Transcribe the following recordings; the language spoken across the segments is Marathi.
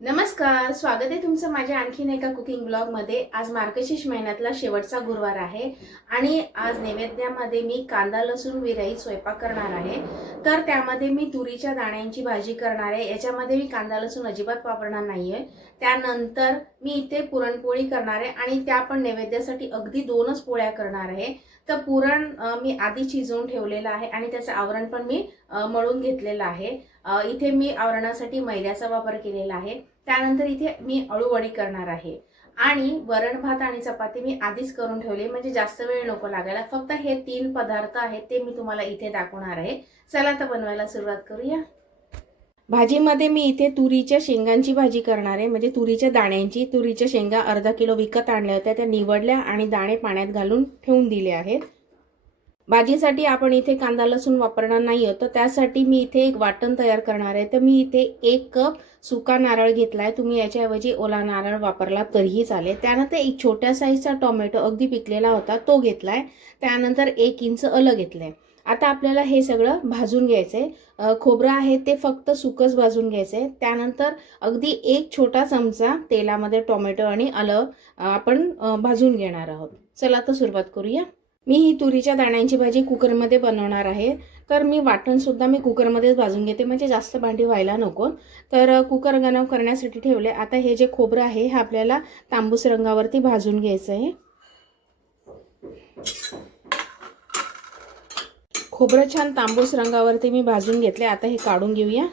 नमस्कार स्वागत आहे तुमचं माझ्या आणखीन एका कुकिंग ब्लॉगमध्ये आज मार्गशीर्ष महिन्यातला शेवटचा गुरुवार आहे आणि आज नैवेद्यामध्ये मी कांदा लसूण विरहित स्वयंपाक करणार आहे. तर त्यामध्ये मी तुरीच्या दाण्यांची भाजी करणार आहे. याच्यामध्ये मी कांदा लसूण अजिबात वापरणार नाही आहे त्यानंतर मी इथे पुरणपोळी करणार आहे आणि त्या पण नैवेद्यासाठी अगदी दोनच पोळ्या करणार आहे. तर पुरण मी आधी शिजवून ठेवलेलं आहे आणि त्याचं आवरण पण मी मळून घेतलेलं आहे. इथे मी आवरणासाठी मैद्याचा वापर केलेला आहे. त्यानंतर इथे मी अळूवडी करणार आहे. आणि वरण भात आणि चपाती मी आधीच करून ठेवली म्हणजे जास्त वेळ नको लागायला. फक्त हे तीन पदार्थ आहेत ते मी तुम्हाला इथे दाखवणार आहे. चला तर बनवायला सुरुवात करूया. भाजीमध्ये मी इथे तुरीच्या शेंगांची भाजी करणार आहे. म्हणजे तुरीच्या दाण्यांची तुरीच्या शेंगा अर्धा किलो विकत आणल्या होत्या. त्या निवडल्या आणि दाणे पाण्यात घालून ठेवून दिले आहेत. भाजीसाठी आपण इथे कांदा लसूण वापरणार नाही आहोत तर त्यासाठी मी इथे एक वाटण तयार करणार आहे. तर मी इथे एक कप सुका नारळ घेतला आहे तुम्ही याच्याऐवजी ओला नारळ वापरला तरीही चालेल. त्यानंतर एक छोट्या साईजचा टोमॅटो अगदी पिकलेला होता तो घेतला आहे त्यानंतर एक इंच अलं घेतलं आहे आता आपल्याला हे सगळं भाजून घ्यायचं आहे खोबरं आहे ते फक्त सुकच भाजून घ्यायचं आहे त्यानंतर अगदी एक छोटा चमचा तेलामध्ये टोमॅटो आणि आलं आपण भाजून घेणार आहोत. चला तर सुरुवात करूया. मी ही तुरीच्या दाण्यांची भाजी कुकरमध्ये बनवणार आहे. तर मी वाटणसुद्धा मी कुकरमध्येच भाजून घेते म्हणजे जास्त भांडी व्हायला नको. तर कुकर गरम करण्यासाठी ठेवले. आता हे जे खोबरं आहे हे आपल्याला तांबूस रंगावरती भाजून घ्यायचं आहे. खोबरं छान तांबूस रंगावरती मी भाजून घेतले. आता हे काढून घेऊया.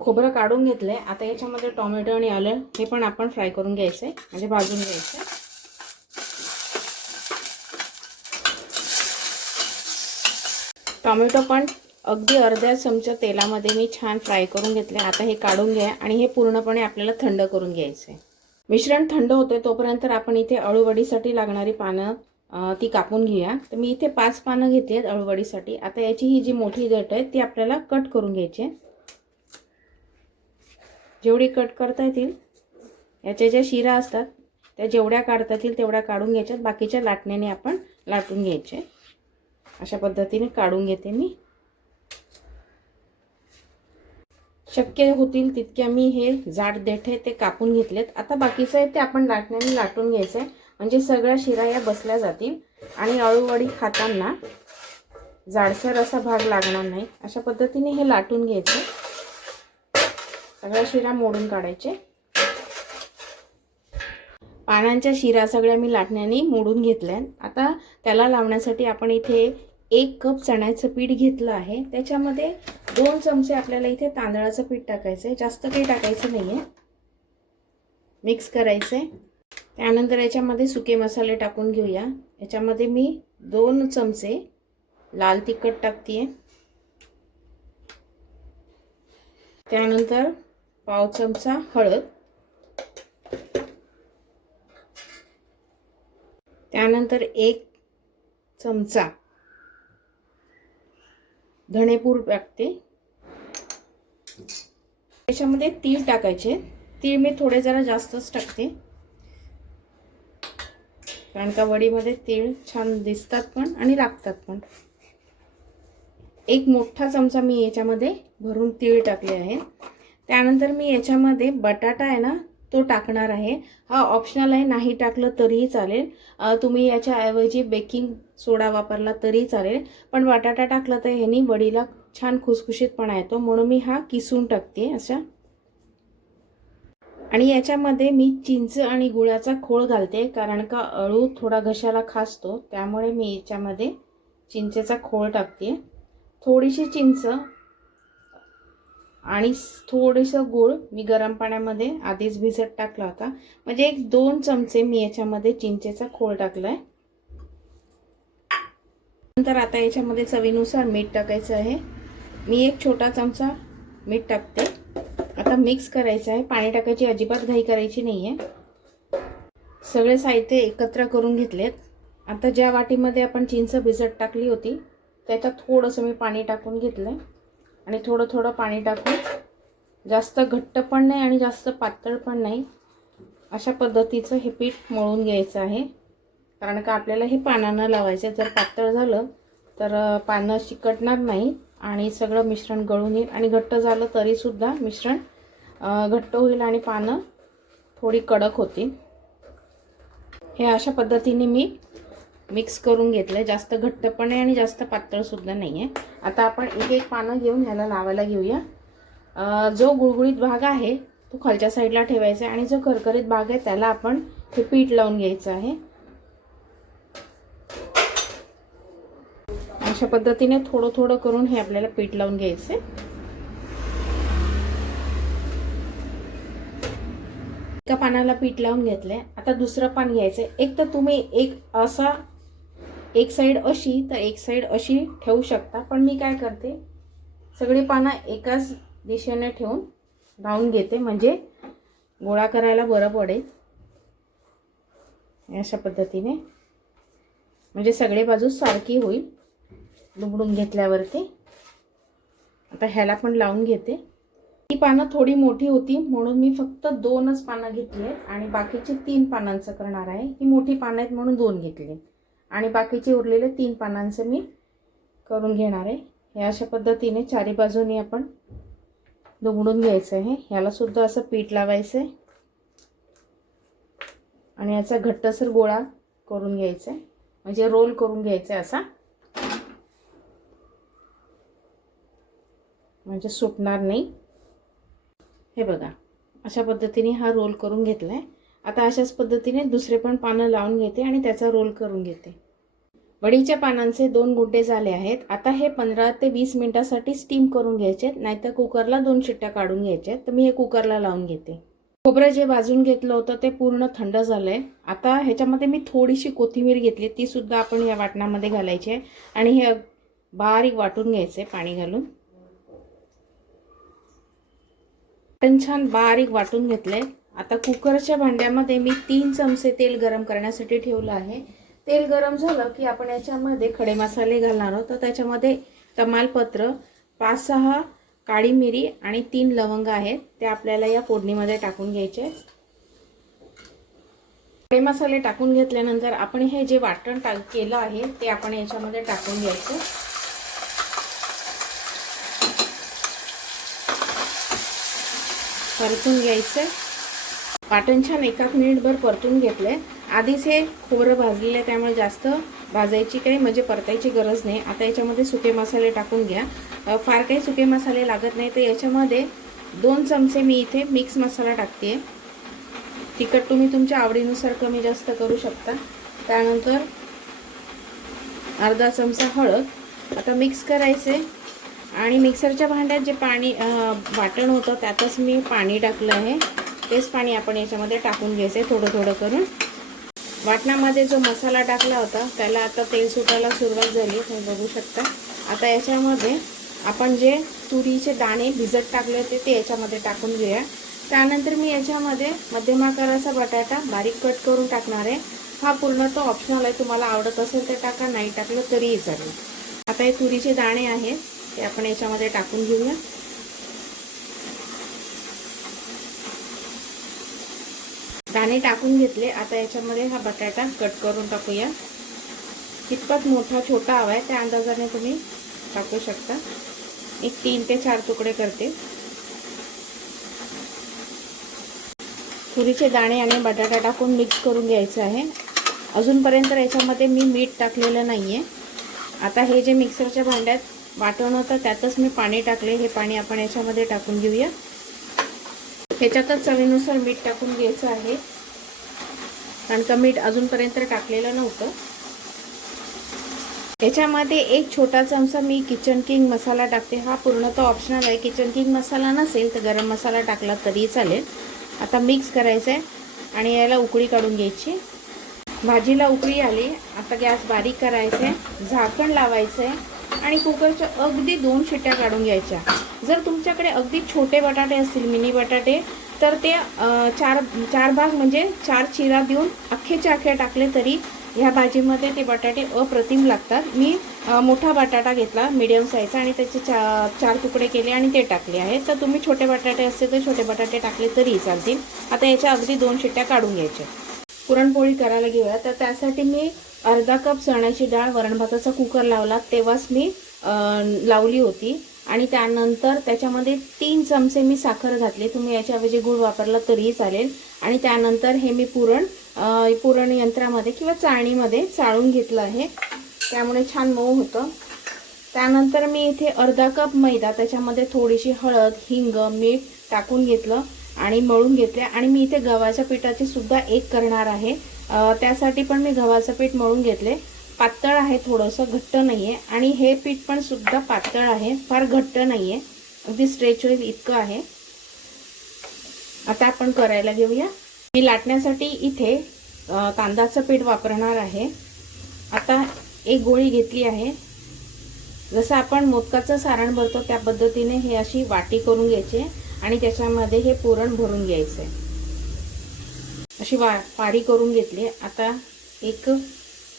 खोबरं काढून घेतलंय आता याच्यामध्ये टोमॅटो आणि आलं हे पण आपण फ्राय करून घ्यायचं आहे म्हणजे भाजून घ्यायचं आहे टोमॅटो पण अगदी अर्ध्या चमचा तेलामध्ये मी छान फ्राय करून घेतले. आता हे काढून घ्या आणि हे पूर्णपणे आपल्याला थंड करून घ्यायचं आहे मिश्रण थंड होते तोपर्यंत आपण इथे अळूवडीसाठी लागणारी पानं ती कापून घेऊया. तर मी इथे पाच पानं घेतली आहेत अळूवडीसाठी. आता याची ही जी मोठी देठ आहे ती आपल्याला कट करून घ्यायची आहे. जेवढी कट करता येतील याच्या ज्या शिरा असतात त्या जेवढ्या काढता येतील तेवढ्या काढून घ्यायच्यात. बाकीच्या लाटण्याने आपण लाटून घ्यायचे. अशा पद्धतीने काढून घेते मी. शक्य होतील तितक्या मी हे जाड देठे ते कापून घेतलेत. आता बाकीचं आहे ते आपण लाटण्याने लाटून घ्यायचं आहे म्हणजे सगळ्या शिरा या बसल्या जातील. आणि अळूवडी खाताना जाडसर असा भाग लागणार नाही. अशा पद्धतीने हे लाटून घ्यायचे. सगळ्या शिरा मोडून काढायचे. पानांच्या शिरा सगळ्या मी लाटण्याने मोडून घेतल्या आता त्याला लावण्यासाठी आपण इथे एक कप चण्याचं पीठ घेतलं आहे. त्याच्यामध्ये दोन चमचे आपल्याला इथे तांदळाचं पीठ टाकायचं आहे. जास्त काही टाकायचं नाही आहे मिक्स करायचं आहे. त्यानंतर याच्यामध्ये सुके मसाले टाकून घेऊया. याच्यामध्ये मी दोन चमचे लाल तिखट टाकते आहे त्यानंतर पाव चमचा हळद. त्यानंतर एक चमचा धणेपूर टाकते. त्याच्यामध्ये तीळ टाकायचे. तीळ मी थोडे जरा जास्तच टाकते. कारण का वडीमध्ये तीळ छान दिसतात पण आणि लागतात पण. एक मोठा चमचा मी याच्यामध्ये भरून तीळ टाकले आहे. त्यानंतर मी याच्यामध्ये बटाटा आहे ना तो टाकणार आहे. हा ऑप्शनल आहे. नाही टाकलं तरीही चालेल. तुम्ही याच्याऐवजी बेकिंग सोडा वापरला तरी चालेल. पण बटाटा टाकला तर ह्यानी वडीला छान खुसखुशीतपणा येतो. म्हणून मी हा किसून टाकते अशा आणि याच्यामध्ये मी चिंच आणि गुळाचा खोळ घालते. कारण का अळू थोडा घशाला खासतो. त्यामुळे मी याच्यामध्ये चिंचेचा खोळ टाकते. थोडीशी चिंच आणि थोडंसं गूळ मी गरम पाण्यामध्ये आधीच भिजत टाकला होता. म्हणजे एक दोन चमचे मी याच्यामध्ये चिंचेचा खोळ टाकला आहे नंतर आता याच्यामध्ये चवीनुसार मीठ टाकायचं आहे. मी एक छोटा चमचा मीठ टाकते. आता मिक्स करायचं आहे. पाणी टाकायची अजिबात घाई करायची नाही आहे सगळे साहित्य एकत्र करून घेतलेत. आता ज्या वाटीमध्ये आपण चिंच भिजत टाकली होती त्याच्यात थोडंसं मी पाणी टाकून घेतलं आहे आणि थोडं थोडं पाणी टाकून जास्त घट्ट पण नाही आणि जास्त पातळ पण नाही अशा पद्धतीचं हे पीठ मळून घ्यायचं आहे. कारण का आपल्याला हे पानांना लावायचं आहे. जर पातळ झालं तर पानं चिकटणार नाही आणि सगळं मिश्रण गळून येईल आणि घट्ट झालं तरीसुद्धा मिश्रण घट्ट होईल आणि पानं थोडी कडक होतील. हे अशा पद्धतीने मी मिक्स करून घेतलं जास्त घट्ट पण आहे आणि जास्त पातळसुद्धा नाही आहे आता आपण एक एक पानं घेऊन ह्याला लावायला घेऊया. जो गुळगुळीत भाग आहे तो खालच्या साईडला ठेवायचा आहे आणि जो करकरीत भाग आहे त्याला आपण हे पीठ लावून घ्यायचं आहे. अशा पद्धतीने थोडं थोडं करून हे आपल्याला पीठ लावून घ्यायचं एका पानाला पीठ लावून घेतलंय. आता दुसरं पान घ्यायचंय. एक तर तुम्ही एक असा एक साईड अशी तर एक साईड अशी ठेवू शकता. पण मी काय करते सगळी पानं एकाच दिशेने ठेवून लावून घेते. म्हणजे गोळा करायला बरं पडेल. अशा पद्धतीने. म्हणजे सगळे बाजू सारखी होईल दुबडून घेतल्यावरती. आता ह्याला पण लावून घेते. ही पानं थोडी मोठी होती म्हणून मी फक्त दोनच पानं घेतली आहेत. आणि बाकीचे तीन पानांचं करणार आहे. ही मोठी पानं आहेत म्हणून दोन घेतली आणि बाकीचे उरलेले तीन पानांचं मी करून घेणार आहे. हे अशा पद्धतीने चारी बाजूनी आपण दुमडून घ्यायचं आहे. ह्यालासुद्धा असं पीठ लावायचं आहे आणि याचा घट्टसर गोळा करून घ्यायचा आहे म्हणजे रोल करून घ्यायचा आहे असा. म्हणजे सुटणार नाही. हे बघा अशा पद्धतीने हा रोल करून घेतला आहे आता अशाच पद्धतीने दुसरे पण पानं लावून घेते आणि त्याचा रोल करून घेते. वडीच्या पानांचे दोन गुड्डे झाले आहेत. आता हे पंधरा ते वीस मिनटासाठी स्टीम करून घ्यायचे आहेत. नाहीतर कुकरला दोन शिट्ट्या काढून घ्यायच्या आहेत. तर मी हे कुकरला लावून घेते. खोबरं जे भाजून घेतलं होतं ते पूर्ण थंड झालं आहे आता ह्याच्यामध्ये मी थोडीशी कोथिंबीर घेतली. ती सुद्धा आपण या वाटणामध्ये घालायची आहे. आणि हे बारीक वाटून घ्यायचे पाणी घालून. पण छान बारीक वाटून घेतलंय. आता कुकरच्या भांड्यामध्ये मी तीन चमचे तेल गरम करण्यासाठी ठेवलं आहे. तेल गरम झालं की आपण याच्यामध्ये खडे मसाले घालणार आहोत. तर त्याच्यामध्ये तमालपत्र पाच सहा काळी मिरी आणि तीन लवंग आहेत. ते आपल्याला या फोडणीमध्ये टाकून घ्यायचे. खडे मसाले टाकून घेतल्यानंतर आपण हे जे वाटण टाक केलं आहे ते आपण याच्यामध्ये टाकून घ्यायचं. परतून घ्यायचं. वाटण छान एकाच मिनिटभर परतून घेतलंय आधीच हे खोबरं भाजलेलं आहे त्यामुळे जास्त भाजायची काही म्हणजे परतायची गरज नाही. आता याच्यामध्ये सुके मसाले टाकून घ्या. फार काही सुके मसाले लागत नाही तर याच्यामध्ये दोन चमचे मी इथे मिक्स मसाला टाकते तिखट तुम्ही तुमच्या आवडीनुसार कमी जास्त करू शकता. त्यानंतर अर्धा चमचा हळद. आता मिक्स करायचे. आणि मिक्सरच्या भांड्यात जे पाणी वाटण होतं त्यातच मी पाणी टाकलं आहे. तेच पाणी आपण याच्यामध्ये टाकून घ्यायचं आहे थोडं थोडं करून. वाटणामध्ये जो मसाला टाकला होता त्याला आता तेल सुटायला सुरुवात झाली तुम्ही बघू शकता. आता याच्यामध्ये आपण जे तुरीचे दाणे भिजत टाकले होते ते याच्यामध्ये टाकून घेऊया. त्यानंतर मी याच्यामध्ये मध्यम आकाराचा बटाटा बारीक कट करून टाकणार आहे. हा पूर्ण तो ऑप्शनल आहे तुम्हाला आवडत असेल तर टाका नाही टाकलं तरीही चालेल. आता हे तुरीचे दाणे आहेत ते आपण याच्यामध्ये टाकून घेऊया. दाणे टाकून घेतले. आता याच्यामध्ये हा बटाटा कट करून टाकूया. कितपत मोठा छोटा हवा आहे त्या अंदाजाने तुम्ही टाकू शकता. एक तीन ते चार तुकडे करते. तुरीचे दाणे आणि बटाटा टाकून मिक्स करून घ्यायचं आहे. अजूनपर्यंत याच्यामध्ये मी मीठ टाकलेलं नाही आहे आता हे जे मिक्सरच्या भांड्यात वाटण होतं त्यातच मी पाणी टाकले. हे पाणी आपण याच्यामध्ये टाकून घेऊया. ह्याच्यातच चवीनुसार मीठ टाकून घ्यायचं आहे. कारण का मीठ अजूनपर्यंत टाकलेलं नव्हतं. याच्यामध्ये एक छोटा चमचा मी किचन किंग मसाला टाकते. हा पूर्णतः ऑप्शनल आहे. किचन किंग मसाला नसेल तर गरम मसाला टाकला तरी चालेल. आता मिक्स करायचं आहे आणि याला उकळी काढून घ्यायची. भाजीला उकळी आली. आता गॅस बारीक करायचं आहे झाकण लावायचं आहे आणि कुकरच्या अगदी दोन शिट्ट्या काढून घ्यायच्या. जर तुमच्याकडे अगदी छोटे बटाटे असतील मिनी बटाटे तर ते चार चार भाग म्हणजे चार चिरा देऊन अख्खेच्या अख्खे टाकले तरी ह्या भाजीमध्ये ते बटाटे अप्रतिम लागतात. मी मोठा बटाटा घेतला मिडियम साईजचा आणि त्याचे चा चार तुकडे केले आणि ते टाकले आहेत तर तुम्ही छोटे बटाटे असते तर छोटे बटाटे टाकले तरीही चालतील. आता याच्या अगदी दोन शिट्ट्या काढून घ्यायच्या. पुरणपोळी करायला घेऊया तर त्यासाठी मी अर्धा कप चण्याची डाळ वरणभाताचा कुकर लावला. तेव्हाच मी लावली होती. आणि त्यानंतर त्याच्यामध्ये तीन चमचे मी साखर घातली. तुम्ही याच्याऐवजी गूळ वापरला तरीही चालेल. आणि त्यानंतर हे मी पुरण पुरण यंत्रामध्ये किंवा चाळणीमध्ये चाळून घेतलं आहे. त्यामुळे छान मऊ होतं. त्यानंतर मी इथे अर्धा कप मैदा त्याच्यामध्ये थोडीशी हळद हिंग मीठ टाकून घेतलं आणि मळून घेतले. आणि मी इथे गव्हाच्या पिठाची सुद्धा एक करणार आहे. त्यासाठी पण मी गव्हाचं पीठ मळून घेतले. पातळ आहे थोडंसं घट्ट नाही आहे आणि हे पीठ पण सुद्धा पातळ आहे फार घट्ट नाही आहे अगदी स्ट्रेच होईल इतकं आहे. आता आपण करायला घेऊया. मी लाटण्यासाठी इथे अ, तांदळाचं पीठ वापरणार आहे. आता एक गोळी घेतली आहे. जसं आपण मोदकाचं सारण भरतो त्या पद्धतीने हे अशी वाटी करून घ्यायची आणि त्याच्यामध्ये हे पुरण भरून घ्यायचं अशी वा पारी करून घेतली. आता एक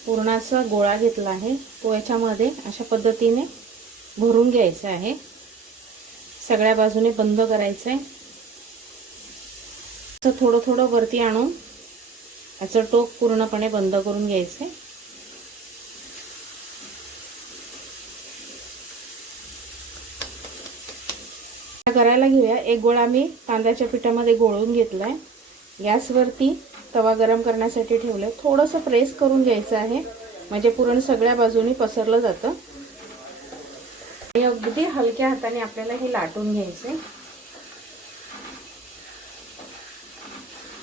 पुरणाचा गोळा घेतला आहे. तो याच्यामध्ये अशा पद्धतीने भरून घ्यायचा आहे. सगळ्या बाजूने बंद करायचं आहे. असं थोडं थोडं वरती आणून याचं टोक पूर्णपणे बंद करून घ्यायचं आहे. करायला घेऊया. एक गोळा मी तांदळाच्या पिठामध्ये गोळून घेतला आहे गॅसवरती तवा गरम करण्यासाठी ठेवलं. आहे थोडंसं प्रेस करून घ्यायचं आहे. म्हणजे पुरण सगळ्या बाजूनी पसरलं जातं. आणि अगदी हलक्या हाताने आपल्याला हे लाटून घ्यायचं आहे.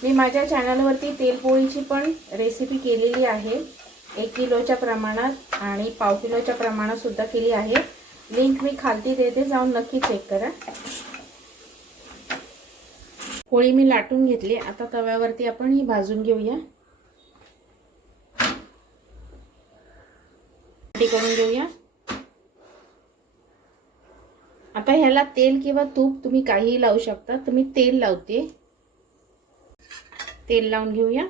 मी माझ्या चॅनलवरती तेलपोळीची पण रेसिपी केलेली आहे. एक किलोच्या प्रमाणात आणि पाव किलोच्या प्रमाणात सुद्धा केली आहे. लिंक मी खालती देते जाऊन नक्की चेक करा. पोळी मी लाटून घेतली. आता तव्यावरती आपण ही भाजून घेऊया. करून घेऊया. आता ह्याला तेल किंवा तूप तुम्ही काहीही लावू शकता. तुम्ही तेल लावते. तेल लावून घेऊया.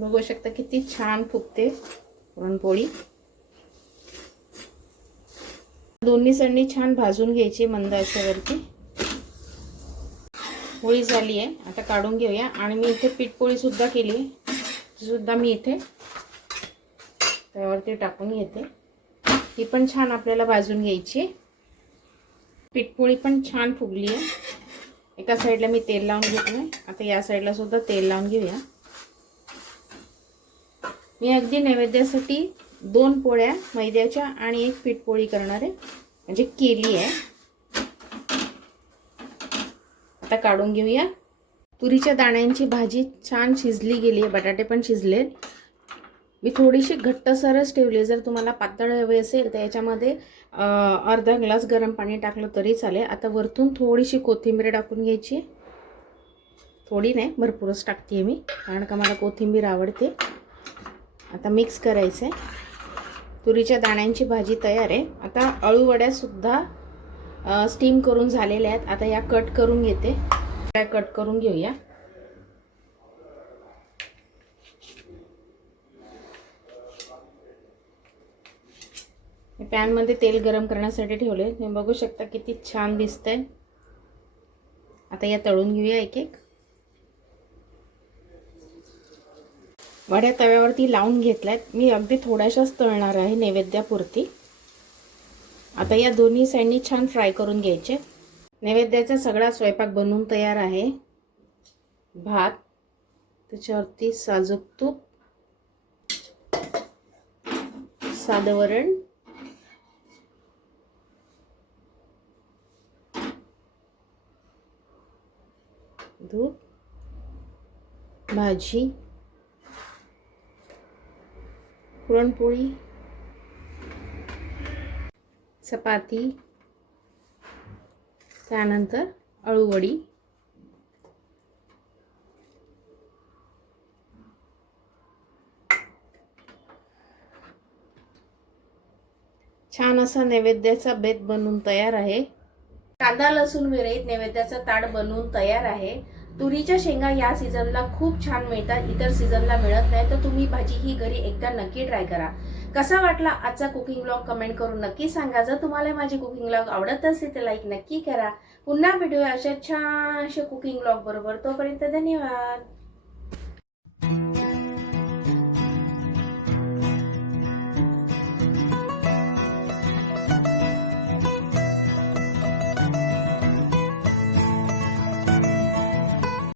बघू शकता किती छान फुगते पुरणपोळी. दोन्ही सडणी छान भाजून घ्यायची मंद अशावरती पोळी झाली आहे आता काढून घेऊया. आणि मी इथे पीठपोळी सुद्धा केली आहे. सुद्धा मी इथे त्यावरती टाकून घेते. ती पण छान आपल्याला भाजून घ्यायची. पीठपोळी पण छान फुगली आहे. एका साईडला मी तेल लावून घेतलं आता या साईडला सुद्धा तेल लावून घेऊया. मी अगदी नैवेद्यासाठी दोन पोळ्या मैद्याच्या आणि एक पीठपोळी करणार आहे. म्हणजे केली आहे. आता काढून घेऊया. तुरीच्या दाण्यांची भाजी छान शिजली गेली आहे. बटाटे पण शिजले मी थोडीशी घट्टसरच ठेवली जर तुम्हाला पातळ हवे असेल तर याच्यामध्ये अर्धा ग्लास गरम पाणी टाकलं तरी चालेल. आता वरतून थोडीशी कोथिंबीर टाकून घ्यायची. थोडी नाही भरपूरच टाकते मी. कारण का मला कोथिंबीर आवडते. आता मिक्स करायचं आहे तुरीच्या दाण्यांची भाजी तयार आहे. आता अळूवड्यासुद्धा स्टीम करून झालेल्या आहेत. आता या कट करून घेते. त्या कट करून घेऊया. पॅनमध्ये तेल गरम करण्यासाठी ठेवले तुम्ही बघू शकता किती छान दिसतंय. आता या तळून घेऊया एक एक. वड्या तव्यावरती लावून घेतल्यात. मी अगदी थोड्याशाच तळणार आहे नैवेद्यापुरती. आता या दोन्ही साईडनी छान फ्राय करून घ्यायचे. नैवेद्याचा सगळा स्वयंपाक बनवून तयार आहे. भात त्याच्यावरती साजूक तूप साधं वरण दूध भाजी पुरणपोळी चपाती त्यानंतर अळूवडी छान असा नैवेद्याचा बेत बनवून तयार आहे. कांदा लसूण विरहित नैवेद्याचा ताट बनवून तयार आहे. तुरीच्या शेंगा या सीझनला खूप छान मिळतात इतर सीझनला मिळत नाही तर तुम्ही भाजी ही घरी एकदा नक्की ट्राय करा. कसा वाटला आजचा कुकिंग ब्लॉग कमेंट करून नक्की सांगा. जर तुम्हाला माझे कुकिंग ब्लॉग आवडत असेल तर लाईक नक्की करा. पुन्हा व्हिडिओ अशा छान अशा कुकिंग ब्लॉग बरोबर. तोपर्यंत धन्यवाद.